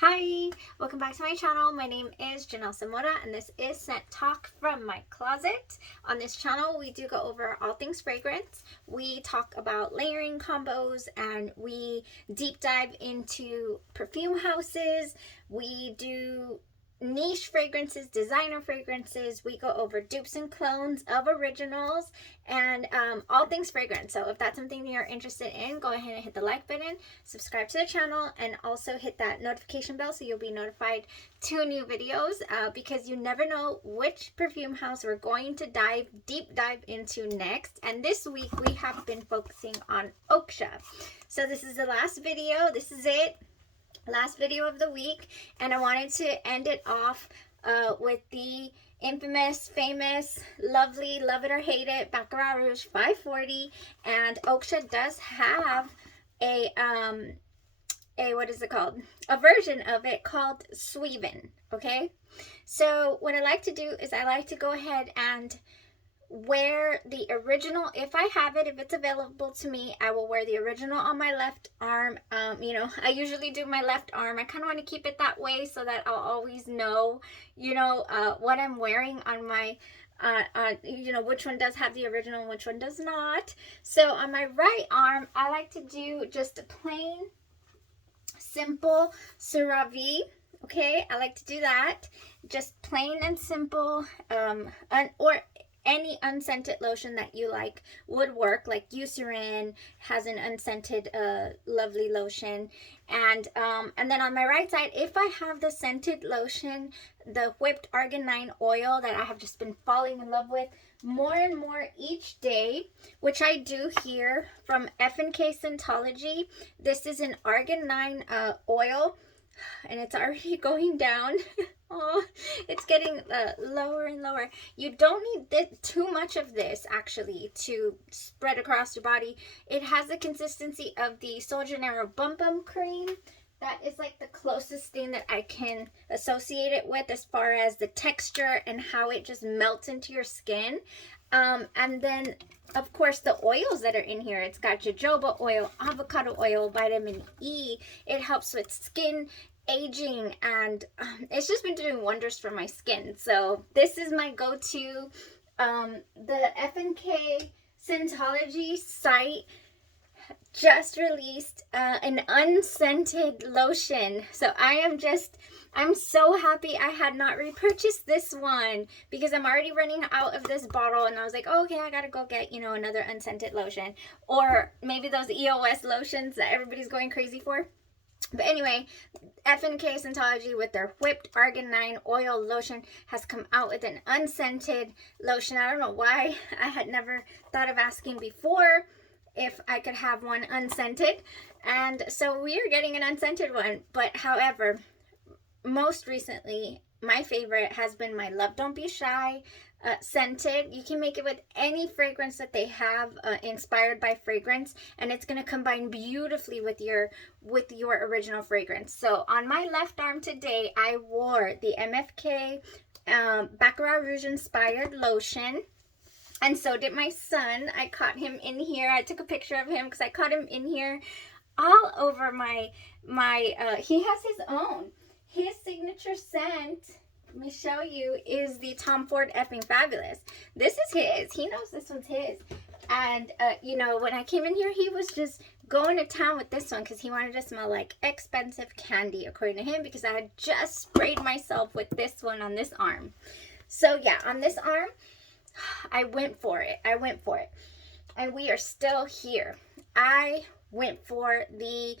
Hi, welcome back to my channel. My name is Janelle Samora and this is Scent Talk from my closet. On this channel, we do go over all things fragrance. We talk about layering combos and we deep dive into perfume houses. We do niche fragrances, designer fragrances. We go over dupes and clones of originals and all things fragrance. So if that's something you're interested in, go ahead and hit the like button, subscribe to the channel, and also hit that notification bell so you'll be notified to new videos because you never know which perfume house we're going to deep dive into next. And this week we have been focusing on Oakcha. So this is the last video. This is it. Last video of the week, and I wanted to end it off with the infamous, famous, lovely, love it or hate it Baccarat Rouge 540. And Oakcha does have a what is it called? A version of it called Sweven. Okay, so what I like to do is I like to go ahead and wear the original. If I have it, if it's available to me, I will wear the original on my left arm. You know, I usually do my left arm. I kind of want to keep it that way so that I'll always know, what I'm wearing on my which one does have the original and which one does not. So on my right arm, I like to do just a plain, simple CeraVe. Okay, I like to do that, just plain and simple, or any unscented lotion that you like would work. Like Eucerin has an unscented lovely lotion. And then on my right side, if I have the scented lotion, the whipped arginine oil that I have just been falling in love with more and more each day, which I do here from MFK Scentology. This is an arginine oil, and it's already going down. Oh, it's getting lower and lower. You don't need too much of this actually to spread across your body. It has the consistency of the Sol Janeiro Bum Bum Cream. That is like the closest thing that I can associate it with as far as the texture and how it just melts into your skin. And then, of course, the oils that are in here. It's got jojoba oil, avocado oil, vitamin E. It helps with skin aging, and it's just been doing wonders for my skin. So this is my go-to. The MFK Scentology site just released an unscented lotion. So I'm so happy I had not repurchased this one because I'm already running out of this bottle, and I was like, oh, okay, I gotta go get, another unscented lotion, or maybe those EOS lotions that everybody's going crazy for. But anyway, MFK Scentology with their whipped arginine oil lotion has come out with an unscented lotion. I don't know why I had never thought of asking before if I could have one unscented. And so we are getting an unscented one. But however, most recently, my favorite has been my Love Don't Be Shy scented. You can make it with any fragrance that they have inspired by fragrance, and it's going to combine beautifully with your original fragrance. So on my left arm today, I wore the MFK Baccarat Rouge inspired lotion, and so did my son. I caught him in here. I took a picture of him because I caught him in here all over my he has his own. His signature scent, let me show you, is the Tom Ford Effing Fabulous. This is his. He knows this one's his. And, when I came in here, he was just going to town with this one because he wanted to smell like expensive candy, according to him, because I had just sprayed myself with this one on this arm. So, yeah, on this arm, I went for it. And we are still here. I went for the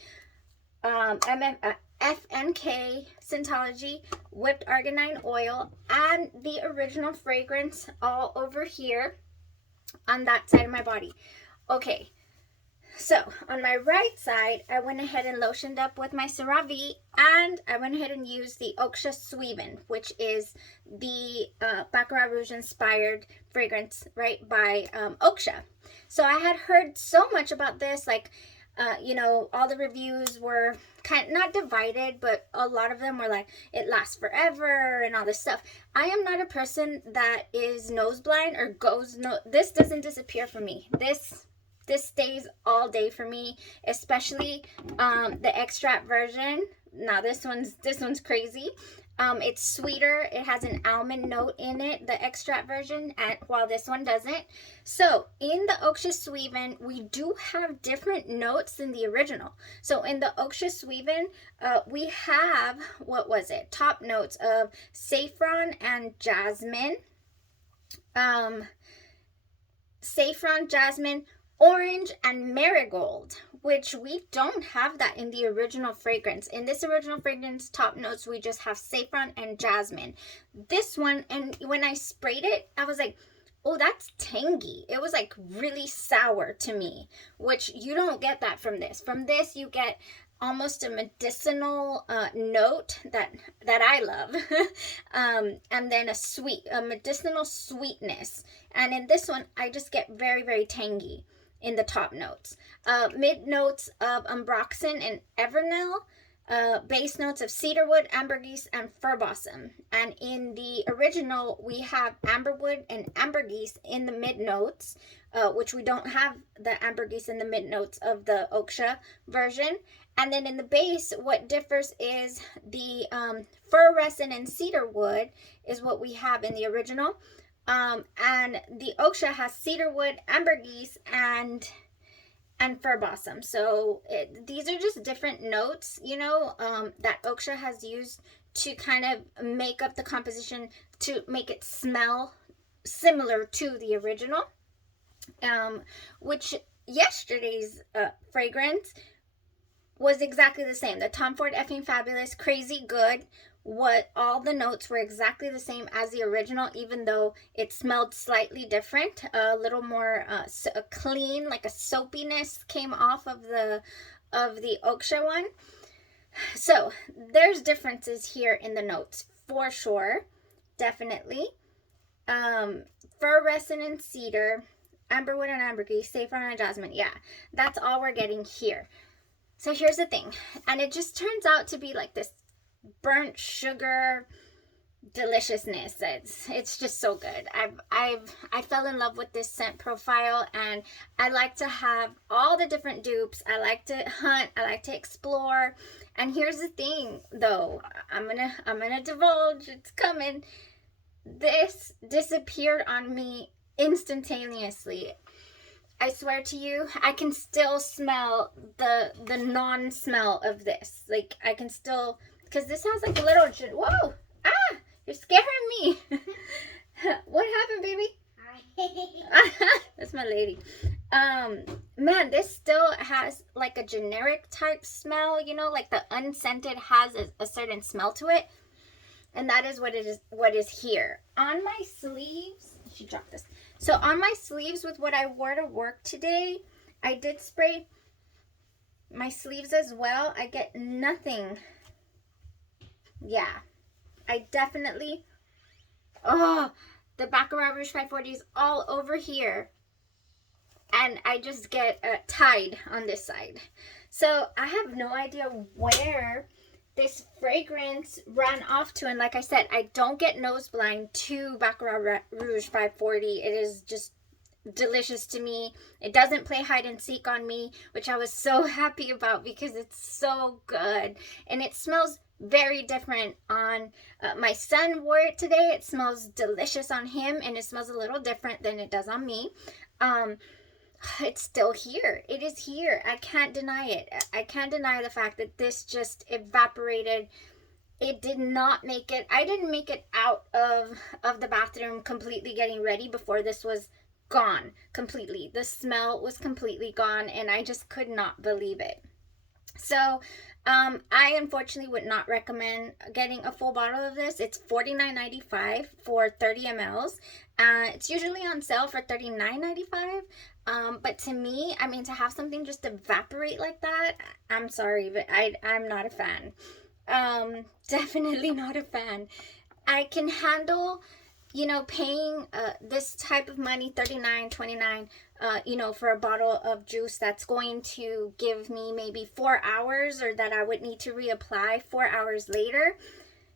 MFK Scentology whipped arginine oil and the original fragrance all over here on that side of my body. Okay, so on my right side, I went ahead and lotioned up with my CeraVe, and I went ahead and used the Oaksha Sweven, which is the Baccarat Rouge inspired fragrance, right, by Oaksha. So I had heard so much about this, like all the reviews were kind of not divided, but a lot of them were like, it lasts forever and all this stuff. I am not a person that is nose blind or this doesn't disappear for me. This stays all day for me, especially the extract version. now this one's crazy. It's sweeter. It has an almond note in it, the extract version, and while this one doesn't. So in the Oaksha Sweven, we do have different notes than the original. So in the Oaksha Sweven, we have, what was it? Top notes of saffron and jasmine. Saffron, jasmine, orange, and marigold, which we don't have that in the original fragrance. In this original fragrance, top notes, we just have saffron and jasmine. This one, and when I sprayed it, I was like, oh, that's tangy. It was like really sour to me, which you don't get that from this. From this, you get almost a medicinal note that I love, and then a medicinal sweetness. And in this one, I just get very, very tangy in the top notes. Mid notes of ambroxan and evernel. Base notes of cedarwood, ambergris, and fir balsam. And in the original, we have amberwood and ambergris in the mid notes, which we don't have the ambergris in the mid notes of the Oaksha version. And then in the base, what differs is the fir resin and cedarwood is what we have in the original. And the Oaksha has cedarwood, ambergris, and fir balsam. So these are just different notes, you know, that Oaksha has used to kind of make up the composition to make it smell similar to the original. Which yesterday's fragrance was exactly the same. The Tom Ford Effing Fabulous Crazy Good, what all the notes were exactly the same as the original, even though it smelled slightly different. A little more clean, like a soapiness came off of the Oaksha one. So there's differences here in the notes for sure, definitely. Fir resin and cedar, amberwood and ambergris, saffron and jasmine. Yeah, that's all we're getting here. So here's the thing, and it just turns out to be like this burnt sugar deliciousness. It's just so good. I fell in love with this scent profile, and I like to have all the different dupes. I like to hunt. I like to explore. And here's the thing, though. I'm gonna divulge. It's coming. This disappeared on me instantaneously. I swear to you, I can still smell the non-smell of this. Like, I can still, because this has like a little, whoa, ah, you're scaring me. What happened, baby? That's my lady. Man, this still has like a generic type smell, you know, like the unscented has a certain smell to it. And that is what is here. On my sleeves, she dropped this. So on my sleeves with what I wore to work today, I did spray my sleeves as well. I get nothing. Yeah, I definitely, oh, the Baccarat Rouge 540 is all over here. And I just get tied on this side. So I have no idea where this fragrance ran off to, and like I said, I don't get nose blind to Baccarat Rouge 540. It is just delicious to me. It doesn't play hide and seek on me, which I was so happy about because it's so good. And it smells very different on my son wore it today. It smells delicious on him, and it smells a little different than it does on me. It's still here. It is here. I can't deny it. I can't deny the fact that this just evaporated. It did not make it. I didn't make it out of the bathroom completely getting ready before this was gone completely. The smell was completely gone, and I just could not believe it. So I unfortunately would not recommend getting a full bottle of this. It's $49.95 for 30 mls. It's usually on sale for $39.95. But to me, I mean, to have something just evaporate like that, I'm sorry, but I'm not a fan. Definitely not a fan. I can handle, you know, paying this type of money, $39, $29, you know, for a bottle of juice that's going to give me maybe 4 hours, or that I would need to reapply 4 hours later.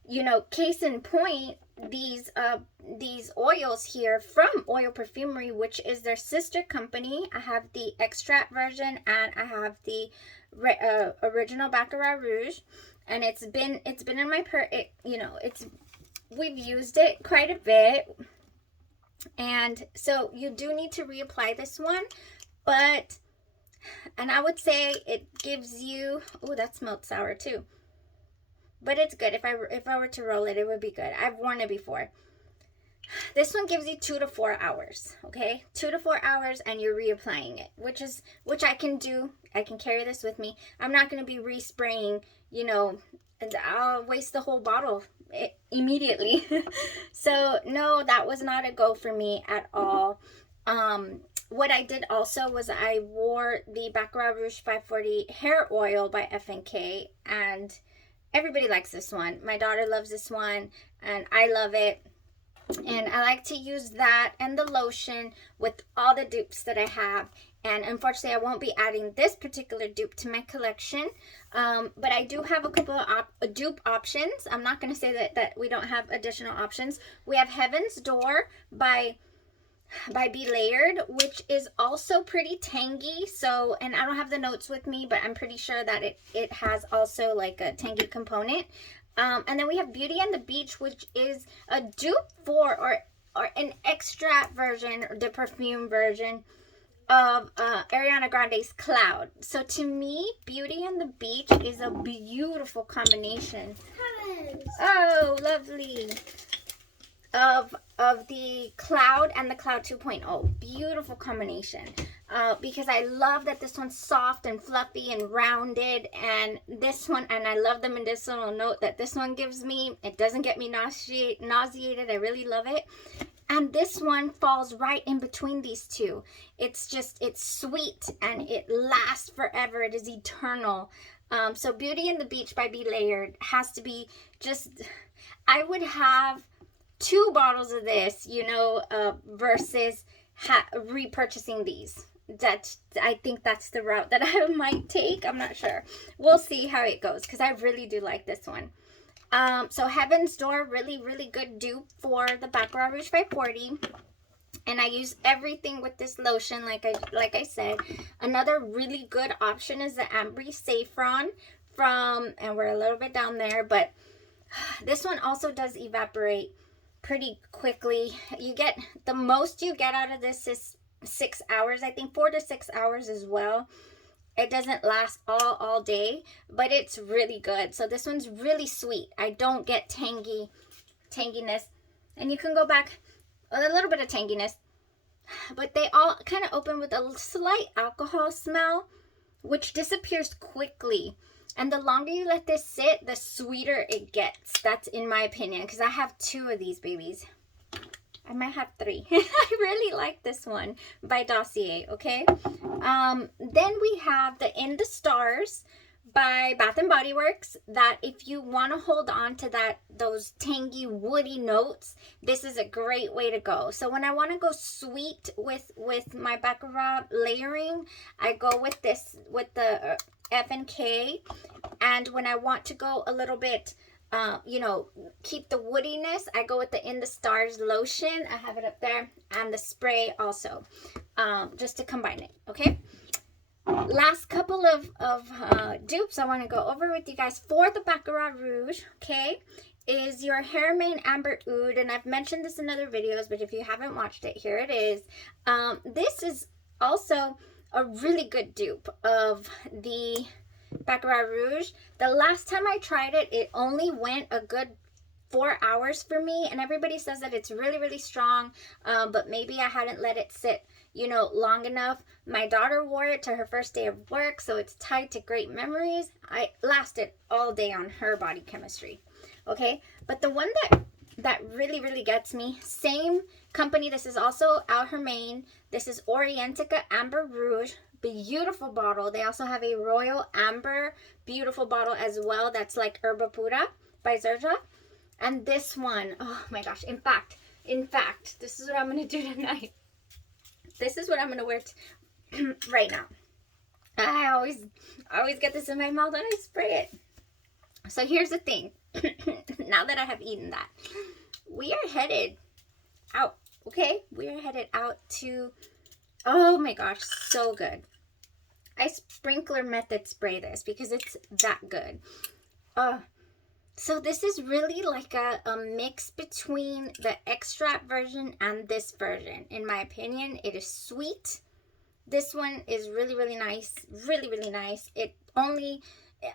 You know, case in point, these oils here from Oil Perfumery, which is their sister company. I have the extract version, and I have the original Baccarat Rouge. and it's been in my you know, we've used it quite a bit. And so you do need to reapply this one, and I would say it gives you, oh, that smelled sour too, but it's good. If I were to roll it, it would be good. I've worn it before. This one gives you 2 to 4 hours, okay? 2 to 4 hours, and you're reapplying it, which I can do. I can carry this with me. I'm not going to be respraying, you know, and I'll waste the whole bottle immediately. So no, that was not a go for me at all. What I did also was I wore the Baccarat Rouge 540 hair oil by FNK, and everybody likes this one. My daughter loves this one, and I love it. And I like to use that and the lotion with all the dupes that I have. And unfortunately, I won't be adding this particular dupe to my collection. But I do have a couple of dupe options. I'm not going to say that we don't have additional options. We have Heaven's Door by Be Layered, which is also pretty tangy. So, and I don't have the notes with me, but I'm pretty sure that it has also like a tangy component. And then we have Beauty and the Beach, which is a dupe for or an extract version, or the perfume version of Ariana Grande's Cloud. So to me, Beauty and the Beach is a beautiful combination. Oh, lovely. Of the Cloud and the Cloud 2.0. Beautiful combination. Because I love that this one's soft and fluffy and rounded, and this one, and I love the medicinal note that this one gives me. It doesn't get me nauseated. I really love it. And this one falls right in between these two. It's sweet and it lasts forever. It is eternal. So Beauty and the Beach by Be Layered has to be just, I would have 2 bottles of this, you know, versus repurchasing these. I think that's the route that I might take. I'm not sure. We'll see how it goes, because I really do like this one. So Heaven's Door, really, really good dupe for the Baccarat Rouge 540. And I use everything with this lotion, like I said. Another really good option is the Ambry Saffron and we're a little bit down there, but this one also does evaporate pretty quickly. The most you get out of this is 6 hours, I think 4 to 6 hours as well. It doesn't last all day, but it's really good. So this one's really sweet. I don't get tanginess, and you can go back with a little bit of tanginess, but they all kind of open with a slight alcohol smell, which disappears quickly. And the longer you let this sit, the sweeter it gets. That's in my opinion, because I have 2 of these babies. I might have 3. I really like this one by Dossier, okay? Then we have the In the Stars by Bath & Body Works, that if you want to hold on to those tangy, woody notes, this is a great way to go. So when I want to go sweet with my Baccarat layering, I go with this, with the F&K. And when I want to go a little bit, you know, keep the woodiness, I go with the In the Stars lotion. I have it up there, and the spray also, just to combine it, okay? Last couple of dupes I want to go over with you guys for the Baccarat Rouge, okay, is your Hair Mane Amber Oud. And I've mentioned this in other videos, but if you haven't watched it, here it is. This is also a really good dupe of the Baccarat Rouge. The last time I tried it, it only went a good 4 hours for me, and everybody says that it's really, really strong, but maybe I hadn't let it sit, you know, long enough. My daughter wore it to her first day of work, so it's tied to great memories. I lasted all day on her body chemistry, okay? But the one that really, really gets me, same company, this is also Al Hermaine. This is Orientica Amber Rouge. Beautiful bottle. They also have a Royal Amber beautiful bottle as well, that's like Herba Pura by Zerja. And this one, oh my gosh, in fact, this is what I'm going to do tonight. This is what I'm going to wear right now. I always get this in my mouth when I spray it. So here's the thing. Now that I have eaten that, we are headed out, okay? We are headed out to, oh my gosh, so good. I sprinkler method spray this because it's that good. So this is really like a mix between the extract version and this version. In my opinion, it is sweet. This one is really, really nice. Really, really nice. It only,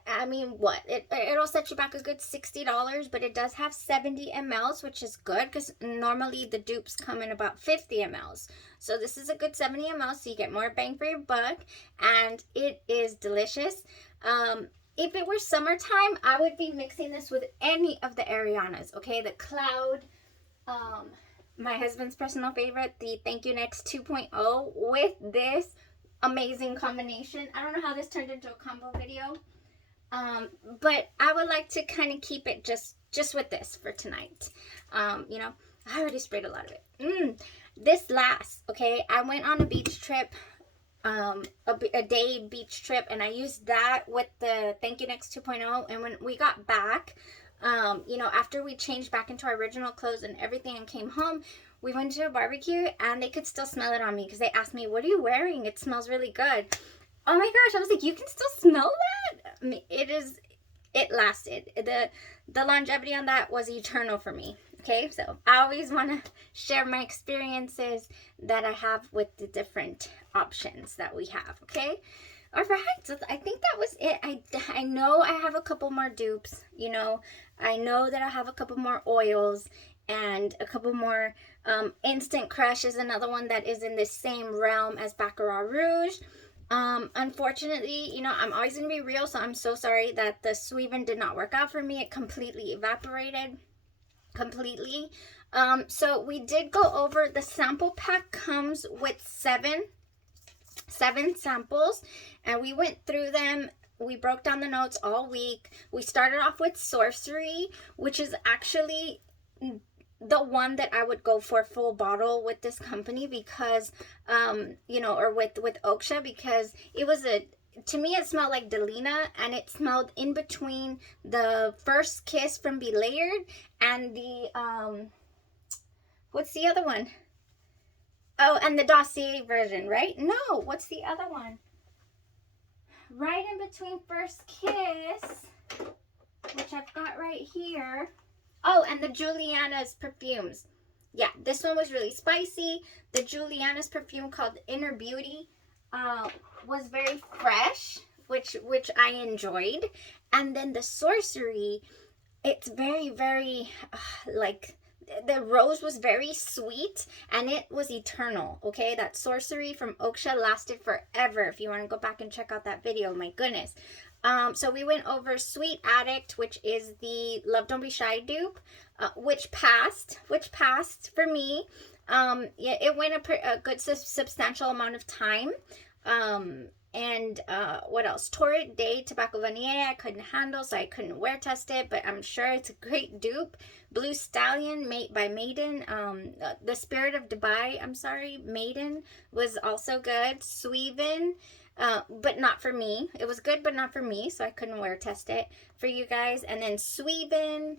I mean, what? It'll set you back a good $60, but it does have 70 mLs, which is good because normally the dupes come in about 50 mLs. So this is a good 70 mLs, so you get more bang for your buck, and it is delicious. If it were summertime, I would be mixing this with any of the Arianas, okay? The Cloud, my husband's personal favorite, the Thank You Next 2.0 with this amazing combination. I don't know how this turned into a combo video, but I would like to kind of keep it just with this for tonight. You know, I already sprayed a lot of it. This last, okay, I went on a beach trip, a day beach trip, and I used that with the Thank You Next 2.0, and when we got back, you know, after we changed back into our original clothes and everything and came home, we went to a barbecue and they could still smell it on me because they asked me, what are you wearing? It smells really good. Oh my gosh, I was like, you can still smell that? I mean, it lasted. The longevity on that was eternal for me. Okay, so I always want to share my experiences that I have with the different options that we have, okay? All right, so I think that was it. I know I have a couple more dupes, you know. I know that I have a couple more oils and a couple more Instant Crush is another one that is in the same realm as Baccarat Rouge. Unfortunately, you know, I'm always going to be real, so I'm so sorry that the Sweven did not work out for me. It completely evaporated. Completely. So we did go over, the sample pack comes with seven samples, and we went through them. We broke down the notes all week. We started off with Sorcery, which is actually the one that I would go for full bottle with this company because you know, or with Oakcha, because it was to me it smelled like Delina, and it smelled in between the First Kiss from Be Layered and the what's the other one? Oh, and the Dossier version, right? No, what's the other one? Right in between First Kiss, which I've got right here. Oh, and the Juliana's perfumes. Yeah, this one was really spicy. The Juliana's perfume called Inner Beauty was very fresh, which I enjoyed. And then the Sorcery, it's very, very like, the rose was very sweet and it was eternal. Okay, that Sorcery from Oaksha lasted forever. If you want to go back and check out that video, my goodness. So we went over Sweet Addict, which is the Love Don't Be Shy dupe, which passed for me. Yeah, it went a good substantial amount of time. And what else? Torrid Day Tobacco Vanille I couldn't handle, so I couldn't wear test it, but I'm sure it's a great dupe. Blue Stallion by Meydan. The Spirit of Dubai, I'm sorry, Meydan was also good. Sweven, but not for me. It was good, but not for me, so I couldn't wear test it for you guys. And then Sweven,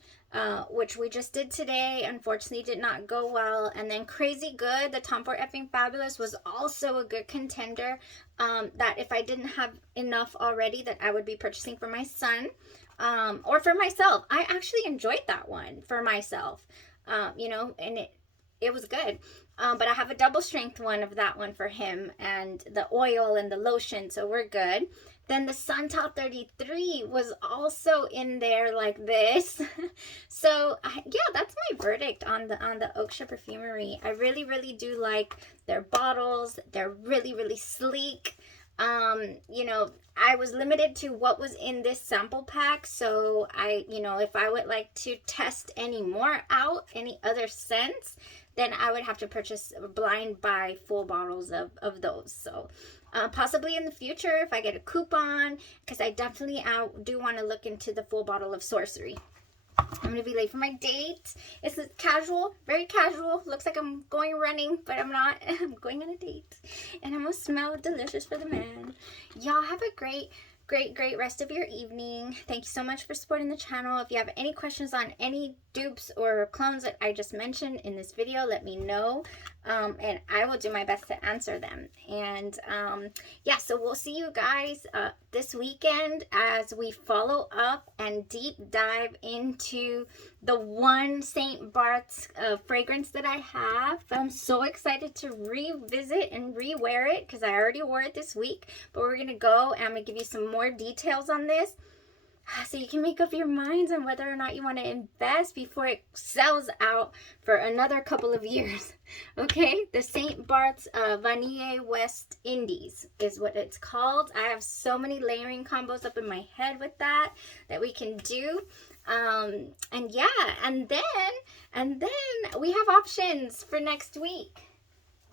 which we just did today, unfortunately did not go well. And then Crazy Good, the Tom Ford Effing Fabulous, was also a good contender, that if I didn't have enough already, that I would be purchasing for my son, or for myself. I actually enjoyed that one for myself, you know, and it was good. But I have a double strength one of that one for him, and the oil and the lotion, so we're good. Then the Santal 33 was also in there like this. So yeah, that's my verdict on the Oaksha Perfumery. I really, really do like their bottles. They're really, really sleek. You know, I was limited to what was in this sample pack, so you know, if I would like to test any more out, any other scents, then I would have to purchase blind buy full bottles of those. So possibly in the future if I get a coupon, because I definitely do want to look into the full bottle of Sorcery. I'm going to be late for my date. It's casual, very casual. Looks like I'm going running, but I'm not. I'm going on a date. And I'm going to smell delicious for the man. Y'all have a great great rest of your evening. Thank you so much for supporting the channel. If you have any questions on any dupes or clones that I just mentioned in this video, let me know, and I will do my best to answer them. And yeah, so we'll see you guys this weekend as we follow up and deep dive into the one St. Bart's fragrance that I have. I'm so excited to revisit and rewear it because I already wore it this week, but we're gonna go and I'm gonna give you some more details on this so you can make up your minds on whether or not you want to invest before it sells out for another couple of years. Okay, the St. Bart's Vanille West Indies is what it's called. I have so many layering combos up in my head with that we can do. And yeah, and then we have options for next week.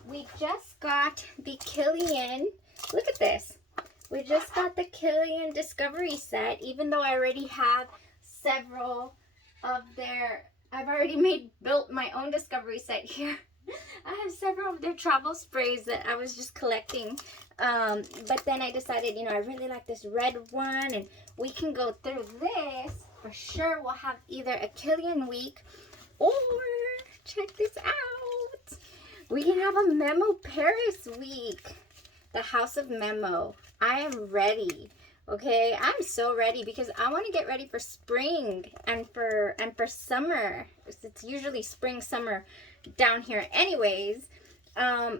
We just got the Kilian. Look at this. We just got the Kilian Discovery set, even though I already have several of their, I've already built my own Discovery set here. I have several of their travel sprays that I was just collecting. But then I decided, you know, I really like this red one, and we can go through this. For sure, we'll have either a Kilian week, or, check this out, we can have a Memo Paris week. The House of Memo. I am ready. Okay, I'm so ready because I want to get ready for spring and for summer. It's usually spring, summer down here anyways.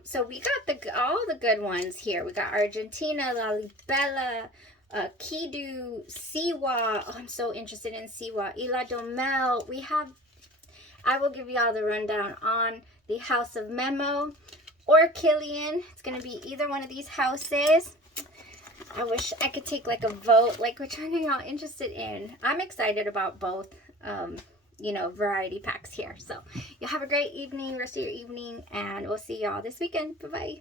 So we got all the good ones here. We got Argentina, La Libella, Kidu, Siwa. Oh, I'm so interested in Siwa. Isla Domel. We have, I will give you all the rundown on the House of Memo or Kilian. It's going to be either one of these houses. I wish I could take like a vote, like which one are y'all interested in? I'm excited about both, you know, variety packs here. So you'll have a great evening, rest of your evening, and we'll see y'all this weekend. Bye-bye.